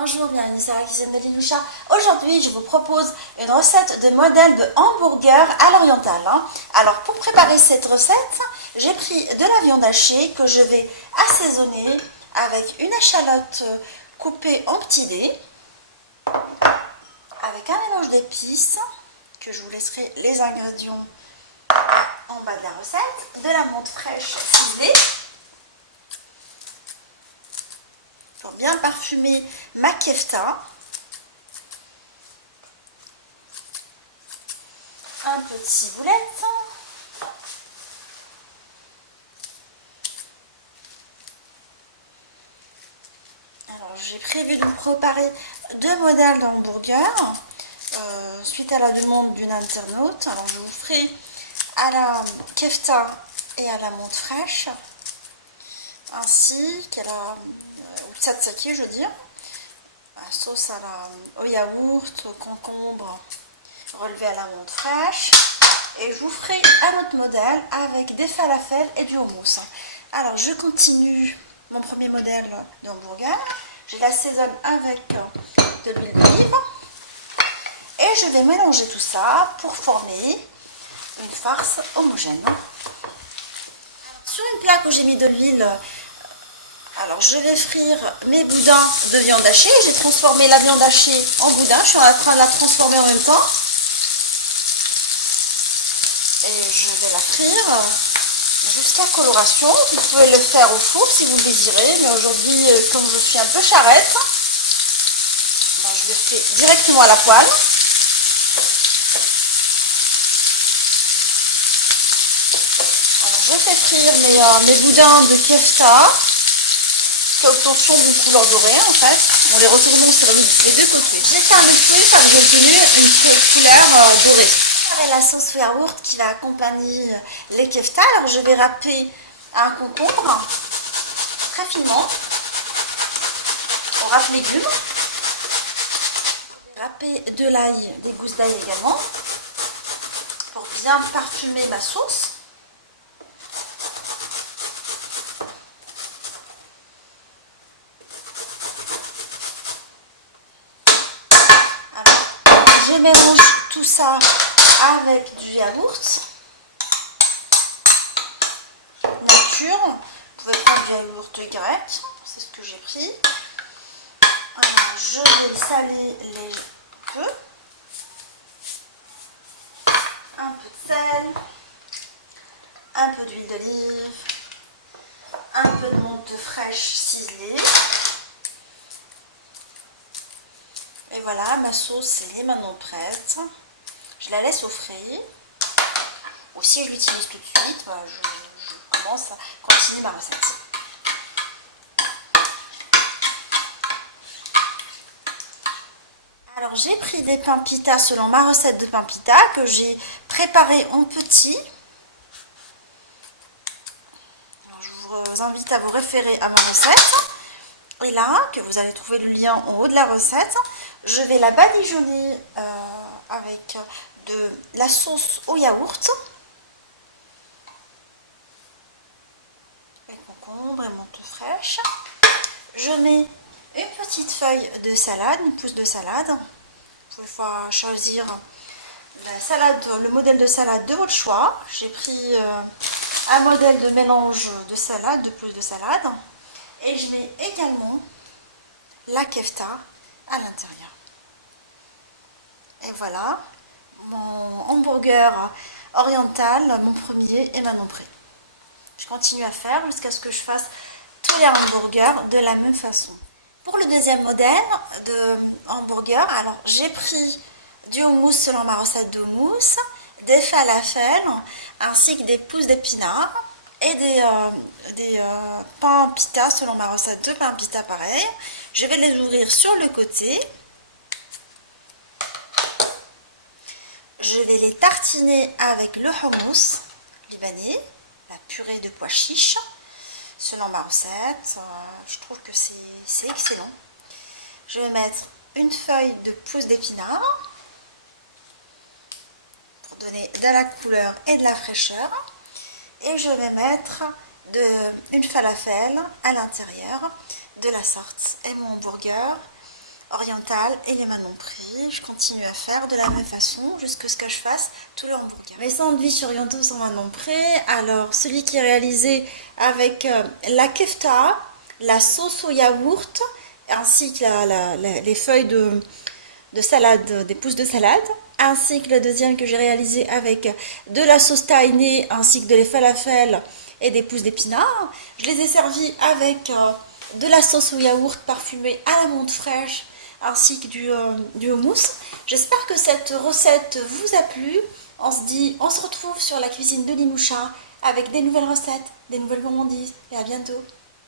Bonjour, bienvenue sur la cuisine de Linoucha. Aujourd'hui, je vous propose une recette de modèle de hamburger à l'oriental. Alors, pour préparer cette recette, j'ai pris de la viande hachée que je vais assaisonner avec une échalote coupée en petits dés, avec un mélange d'épices, que je vous laisserai les ingrédients en bas de la recette, de la menthe fraîche ciselée, pour bien parfumer ma kefta, un peu de ciboulette, alors j'ai prévu de vous préparer deux modèles d'hamburger suite à la demande d'une internaute. Alors je vous ferai à la kefta et à la menthe fraîche, ainsi qu'à la ou tzatziki, je veux dire, la sauce au yaourt, au concombre relevé à la menthe fraîche. Et je vous ferai un autre modèle avec des falafels et du houmous. Alors je continue mon premier modèle de hamburger. Je l'assaisonne avec de l'huile d'olive et je vais mélanger tout ça pour former une farce homogène. Sur une plaque où j'ai mis de l'huile, alors je vais frire mes boudins de viande hachée. J'ai transformé la viande hachée en boudin. Je suis en train de la transformer en même temps. Et je vais la frire jusqu'à coloration. Vous pouvez le faire au four si vous le désirez, mais aujourd'hui, comme je suis un peu charrette, ben je le fais directement à la poêle. Alors je fais frire mes boudins de kefta jusqu'à obtention d'une couleur dorée en fait. On les retourne sur les deux côtés. J'ai fait un feu, ça vous obtenu une couleur dorée. La sauce yaourt qui va accompagner les kefta. Alors je vais râper un concombre très finement. On râpe légumes. Râper de l'ail, des gousses d'ail également, pour bien parfumer ma sauce. Alors, je mélange tout ça avec du yaourt nature. Vous pouvez prendre du yaourt grec, c'est ce que j'ai pris. Alors, je vais saler les œufs, un peu de sel, un peu d'huile d'olive, un peu de menthe fraîche ciselée. Et voilà, ma sauce est maintenant prête. Je la laisse au frais. Ou si je l'utilise tout de suite, je commence à continuer ma recette. Alors j'ai pris des pains pita selon ma recette de pain pita que j'ai préparé en petit. Alors, je vous invite à vous référer à ma recette. Et là, que vous allez trouver le lien en haut de la recette, je vais la badigeonner avec de la sauce au yaourt, les concombres et menthe fraîche. Je mets une petite feuille de salade, une pousse de salade. Vous pouvez choisir la salade, le modèle de salade de votre choix. J'ai pris un modèle de mélange de salade, de pousse de salade. Et je mets également la kefta à l'intérieur. Et voilà, mon hamburger oriental, mon premier, est maintenant prêt. Je continue à faire jusqu'à ce que je fasse tous les hamburgers de la même façon. Pour le deuxième modèle de hamburger, alors j'ai pris du houmous selon ma recette de houmous, des falafels, ainsi que des pousses d'épinards et des pains pita selon ma recette de pain pita pareil. Je vais les ouvrir sur le côté. Je vais les tartiner avec le hummus libanais, la purée de pois chiches, selon ma recette. Je trouve que c'est excellent. Je vais mettre une feuille de pousse d'épinards pour donner de la couleur et de la fraîcheur. Et je vais mettre une falafel à l'intérieur de la sorte. Et mon hamburger orientale et les mains prises. Je continue à faire de la même façon jusqu'à ce que je fasse tous les hamburgers. Mes sandwichs orientaux sont maintenant prêts. Alors celui qui est réalisé avec la kefta, la sauce au yaourt ainsi que les feuilles de salade, des pousses de salade, ainsi que le deuxième que j'ai réalisé avec de la sauce tahini ainsi que de les falafels et des pousses d'épinards. Je les ai servis avec de la sauce au yaourt parfumée à la menthe fraîche ainsi que du houmous. J'espère que cette recette vous a plu. On se retrouve sur la cuisine de Linoucha avec des nouvelles recettes, des nouvelles gourmandises et à bientôt.